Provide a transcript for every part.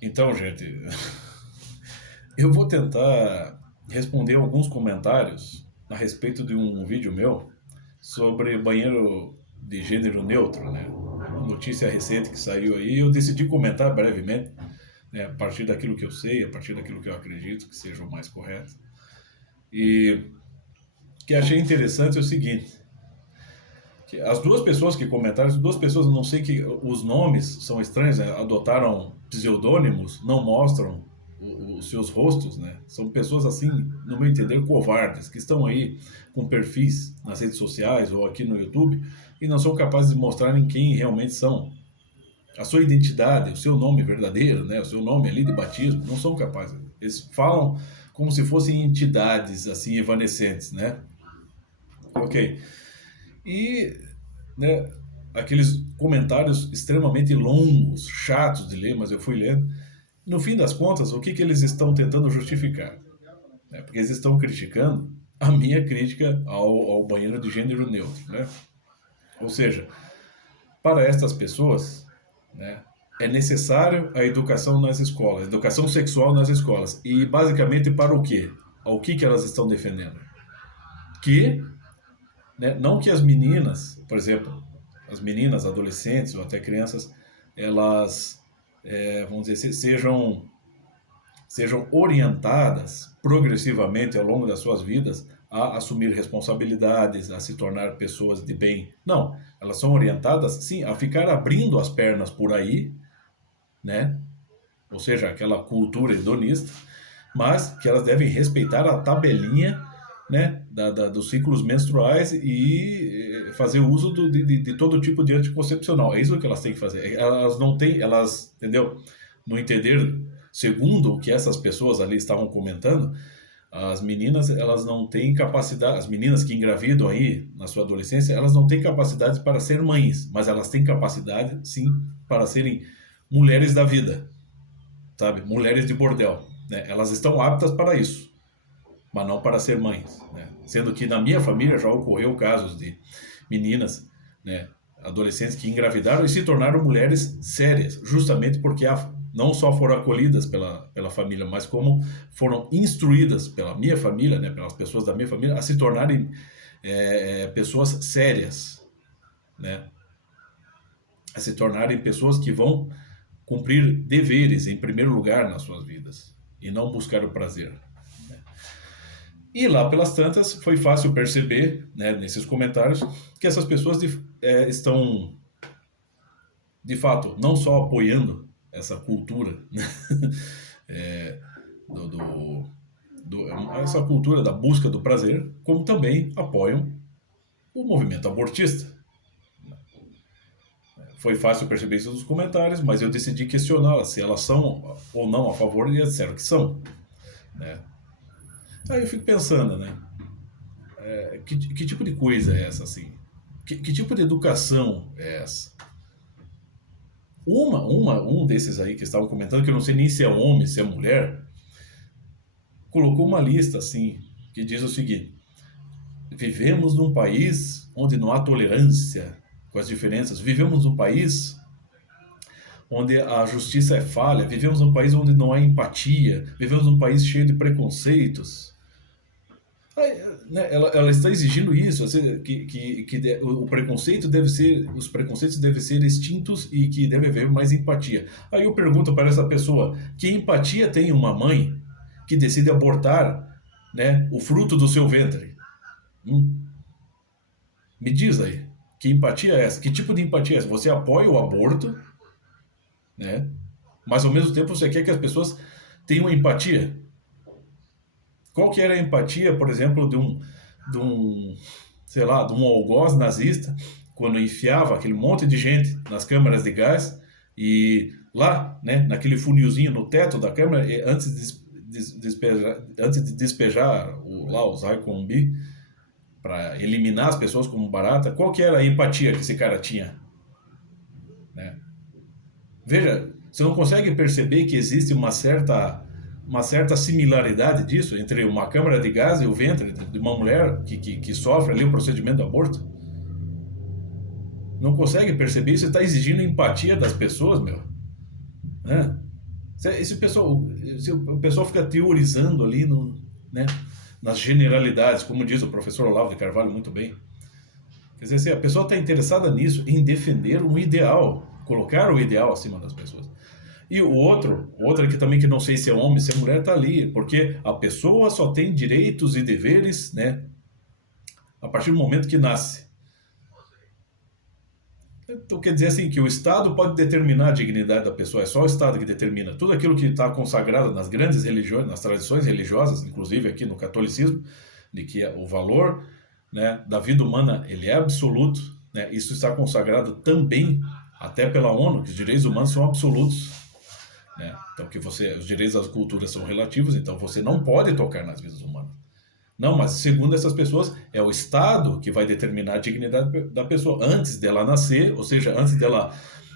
Então, gente, eu vou tentar responder alguns comentários a respeito de um vídeo meu sobre banheiro de gênero neutro, né? Uma notícia recente que saiu aí, eu decidi comentar brevemente, né, a partir daquilo que eu sei, a partir daquilo que eu acredito que seja o mais correto. E que achei interessante é o seguinte, que as duas pessoas que comentaram, as duas pessoas, não sei que os nomes são estranhos, né? Adotaram pseudônimos, não mostram os seus rostos, né? São pessoas assim, no meu entender, covardes, que estão aí com perfis nas redes sociais ou aqui no YouTube e não são capazes de mostrarem quem realmente são. A sua identidade, o seu nome verdadeiro, né? O seu nome ali de batismo, não são capazes. Eles falam como se fossem entidades assim evanescentes, né? Ok. E, né, aqueles comentários extremamente longos, chatos de ler, mas eu fui lendo. No fim das contas, o que, que eles estão tentando justificar? Né? Porque eles estão criticando a minha crítica ao banheiro de gênero neutro. Né? Ou seja, para estas pessoas, né, é necessário a educação nas escolas, educação sexual nas escolas. E basicamente para o quê? Ao que elas estão defendendo? Que, né, não que as meninas, por exemplo, as meninas, adolescentes ou até crianças, elas, vamos dizer, sejam orientadas progressivamente ao longo das suas vidas a assumir responsabilidades, a se tornar pessoas de bem. Não, elas são orientadas, sim, a ficar abrindo as pernas por aí, né? Ou seja, aquela cultura hedonista, mas que elas devem respeitar a tabelinha, né, dos ciclos menstruais e fazer uso de todo tipo de anticoncepcional. É isso que elas têm que fazer. Elas não têm, elas, entendeu? No entender, segundo o que essas pessoas ali estavam comentando, as meninas, elas não têm capacidade, as meninas que engravidam aí na sua adolescência, elas não têm capacidade para ser mães, mas elas têm capacidade, sim, para serem mulheres da vida, sabe? Mulheres de bordel, né? Elas estão aptas para isso, mas não para ser mães, né? Sendo que na minha família já ocorreu casos de meninas, né, adolescentes que engravidaram e se tornaram mulheres sérias, justamente porque não só foram acolhidas pela família, mas como foram instruídas pela minha família, né, pelas pessoas da minha família, a se tornarem pessoas sérias, né, a se tornarem pessoas que vão cumprir deveres em primeiro lugar nas suas vidas e não buscar o prazer. E lá pelas tantas foi fácil perceber, né, nesses comentários, que essas pessoas estão, de fato, não só apoiando essa cultura, né, é, do, do, essa cultura da busca do prazer, como também apoiam o movimento abortista. Foi fácil perceber isso nos comentários, mas eu decidi questioná-las se elas são ou não a favor, e elas disseram que são. Né? Aí eu fico pensando, né? Que tipo de coisa é essa, assim? Que tipo de educação é essa? Um desses aí que estavam comentando, que eu não sei nem se é homem, se é mulher, colocou uma lista, assim, que diz o seguinte: vivemos num país onde não há tolerância com as diferenças, vivemos num país onde a justiça é falha, vivemos num país onde não há empatia, vivemos num país cheio de preconceitos. Aí, né, ela está exigindo isso, assim, o preconceito deve ser, os preconceitos devem ser extintos e que deve haver mais empatia. Aí eu pergunto para essa pessoa: que empatia tem uma mãe que decide abortar, né, o fruto do seu ventre? Hum? Me diz aí, que empatia é essa? Que tipo de empatia é essa? Você apoia o aborto, né? Mas ao mesmo tempo você quer que as pessoas tenham empatia? Qual que era a empatia, por exemplo, de um, sei lá, de um algoz nazista, quando enfiava aquele monte de gente nas câmaras de gás e lá, né, naquele funilzinho no teto da câmara, antes de despejar lá os Zyklon-B para eliminar as pessoas como barata, qual que era a empatia que esse cara tinha, né? Veja, você não consegue perceber que existe uma certa similaridade disso entre uma câmara de gás e o ventre de uma mulher que sofre ali o procedimento do aborto? Não consegue perceber isso? Você está exigindo empatia das pessoas, meu? Né? Se o pessoal fica teorizando ali no, né, nas generalidades, como diz o professor Olavo de Carvalho muito bem. Quer dizer, assim, a pessoa está interessada nisso, em defender um ideal, colocar o ideal acima das pessoas. E o outro aqui também que não sei se é homem, se é mulher, está ali, porque a pessoa só tem direitos e deveres, né, a partir do momento que nasce. Então quer dizer assim que o Estado pode determinar a dignidade da pessoa, é só o Estado que determina. Tudo aquilo que está consagrado nas grandes religiões, nas tradições religiosas, inclusive aqui no catolicismo, de que o valor, né, da vida humana ele é absoluto, né, isso está consagrado também até pela ONU, que os direitos humanos são absolutos, né? Então que os direitos das culturas são relativos, então você não pode tocar nas vidas humanas. Não, mas segundo essas pessoas, é o Estado que vai determinar a dignidade da pessoa antes dela nascer, ou seja, antes dela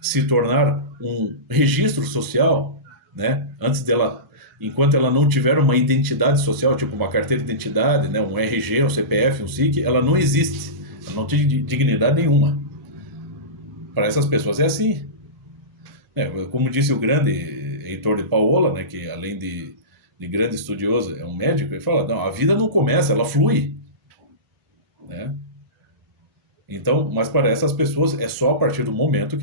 se tornar um registro social, né? Antes dela, enquanto ela não tiver uma identidade social, tipo uma carteira de identidade, né? Um RG, um CPF, um SIC, ela não existe, ela não tem dignidade nenhuma. Para essas pessoas é assim. Como disse o grande Heitor de Paola, né? Que além de grande estudioso, é um médico, ele fala, não, a vida não começa, ela flui, né? Então, mas para essas pessoas é só a partir do momento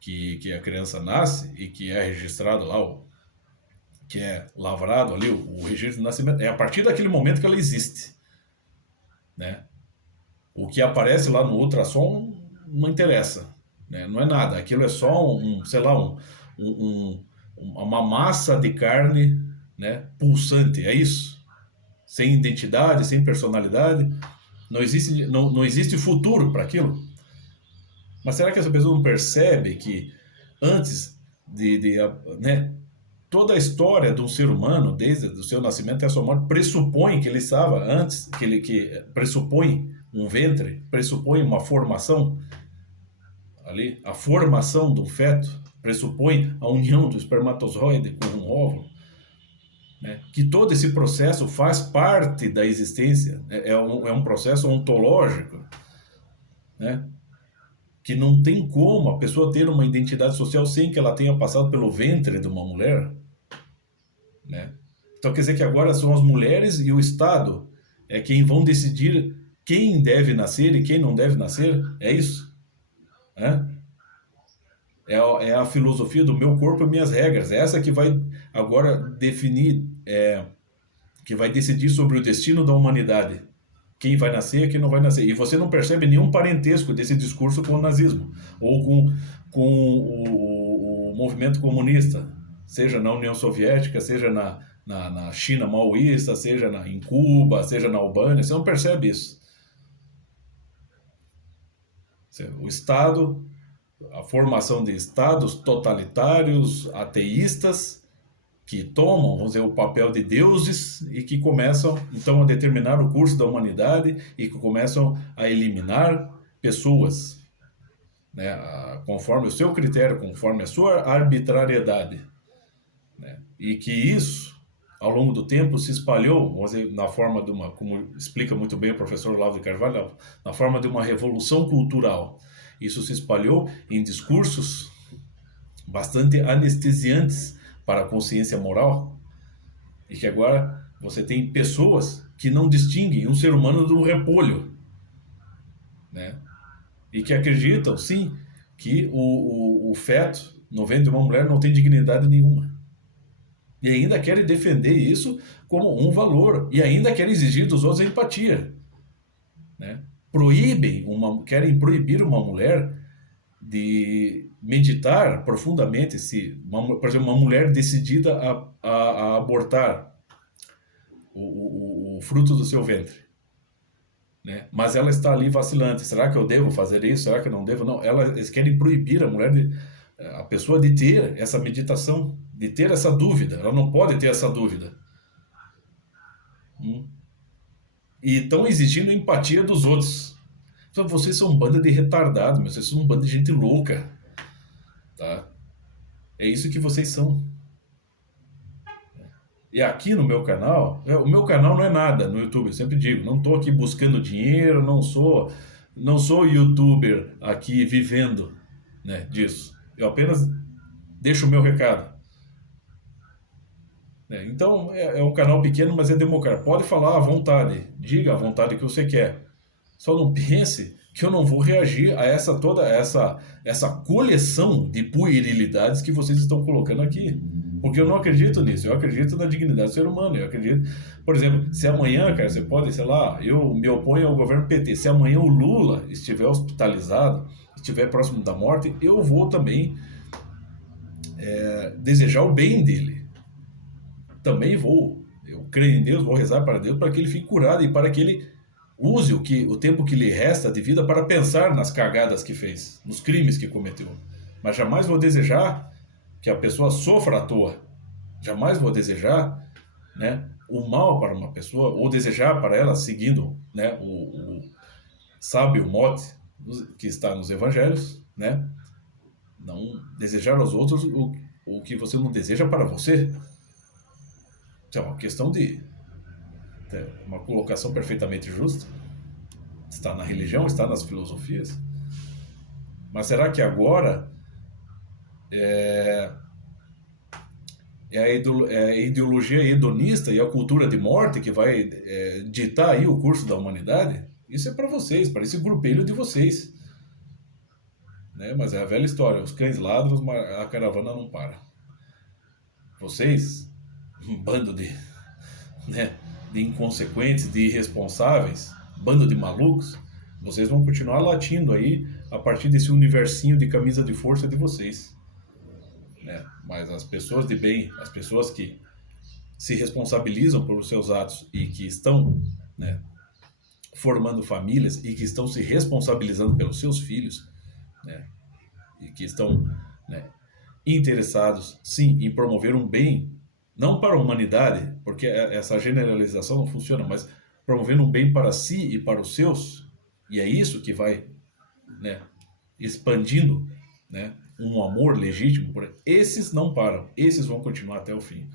que a criança nasce e que é registrado lá, que é lavrado ali o registro de nascimento, é a partir daquele momento que ela existe, né? O que aparece lá no ultrassom não interessa, né? Não é nada, aquilo é só sei lá, uma massa de carne, né, pulsante, é isso? Sem identidade, sem personalidade, não existe futuro para aquilo. Mas será que essa pessoa não percebe que antes de né, toda a história de um ser humano, desde o seu nascimento até a sua morte, pressupõe que ele estava antes, que pressupõe um ventre, pressupõe uma formação ali, a formação do feto, pressupõe a união do espermatozoide com um óvulo, né? Que todo esse processo faz parte da existência, é um processo ontológico, né? Que não tem como a pessoa ter uma identidade social sem que ela tenha passado pelo ventre de uma mulher, né? Então quer dizer que agora são as mulheres e o Estado quem vão decidir quem deve nascer e quem não deve nascer, é isso? É? É a filosofia do meu corpo e minhas regras. É essa que vai agora definir, que vai decidir sobre o destino da humanidade. Quem vai nascer e quem não vai nascer. E você não percebe nenhum parentesco desse discurso com o nazismo ou com o movimento comunista, seja na União Soviética, seja na China maoísta, seja em Cuba, seja na Albânia. Você não percebe isso. O Estado, a formação de estados totalitários, ateístas, que tomam, vamos dizer, o papel de deuses e que começam, então, a determinar o curso da humanidade e que começam a eliminar pessoas, né, conforme o seu critério, conforme a sua arbitrariedade, né, e que isso, ao longo do tempo, se espalhou, vamos dizer, na forma de como explica muito bem o professor Olavo de Carvalho, na forma de uma revolução cultural. Isso se espalhou em discursos bastante anestesiantes para a consciência moral, e que agora você tem pessoas que não distinguem um ser humano de um repolho, né? E que acreditam, sim, que o feto no ventre de uma mulher não tem dignidade nenhuma. E ainda querem defender isso como um valor, e ainda querem exigir dos outros a empatia, né? Querem proibir uma mulher de meditar profundamente por exemplo, uma mulher decidida a abortar o fruto do seu ventre, né? Mas ela está ali vacilante. Será que eu devo fazer isso? Será que eu não devo? Não. Eles querem proibir a pessoa de ter essa meditação, de ter essa dúvida. Ela não pode ter essa dúvida. E estão exigindo empatia dos outros. Então, vocês são um bando de retardados, vocês são um bando de gente louca, tá? É isso que vocês são. E aqui no meu canal, o meu canal não é nada no YouTube, eu sempre digo, não estou aqui buscando dinheiro, não sou youtuber aqui vivendo, né, disso. Eu apenas deixo o meu recado. né? Então, é um canal pequeno, mas é democrático. Pode falar à vontade, diga à vontade o que você quer. Só não pense que eu não vou reagir a essa coleção de puerilidades que vocês estão colocando aqui. Porque eu não acredito nisso, eu acredito na dignidade do ser humano, eu acredito. Por exemplo, se amanhã, cara, você pode, sei lá, eu me oponho ao governo PT, se amanhã o Lula estiver hospitalizado, estiver próximo da morte, eu vou também desejar o bem dele. Também vou. Eu creio em Deus, vou rezar para Deus para que ele fique curado e para que ele use o tempo que lhe resta de vida para pensar nas cagadas que fez, nos crimes que cometeu. Mas jamais vou desejar que a pessoa sofra à toa. Jamais vou desejar, né, o mal para uma pessoa ou desejar para ela, seguindo, né, o sábio mote que está nos evangelhos, né, não desejar aos outros o que você não deseja para você. Isso é uma questão de uma colocação perfeitamente justa. Está na religião, está nas filosofias. Mas será que agora é a ideologia hedonista e a cultura de morte que vai ditar aí o curso da humanidade? Isso é para vocês, para esse grupelho de vocês. Né? Mas é a velha história, os cães ladram, a caravana não para. Vocês, um bando né, de inconsequentes, de irresponsáveis, bando de malucos, vocês vão continuar latindo aí a partir desse universinho de camisa de força de vocês. Né? Mas as pessoas de bem, as pessoas que se responsabilizam pelos seus atos e que estão, né, formando famílias e que estão se responsabilizando pelos seus filhos, né, e que estão, né, interessados, sim, em promover um bem, não para a humanidade, porque essa generalização não funciona, mas promovendo um bem para si e para os seus, e é isso que vai, né, expandindo, né, um amor legítimo, esses não param, esses vão continuar até o fim.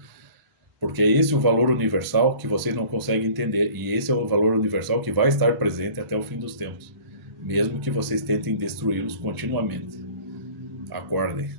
Porque esse é o valor universal que vocês não conseguem entender, e esse é o valor universal que vai estar presente até o fim dos tempos, mesmo que vocês tentem destruí-los continuamente. Acordem.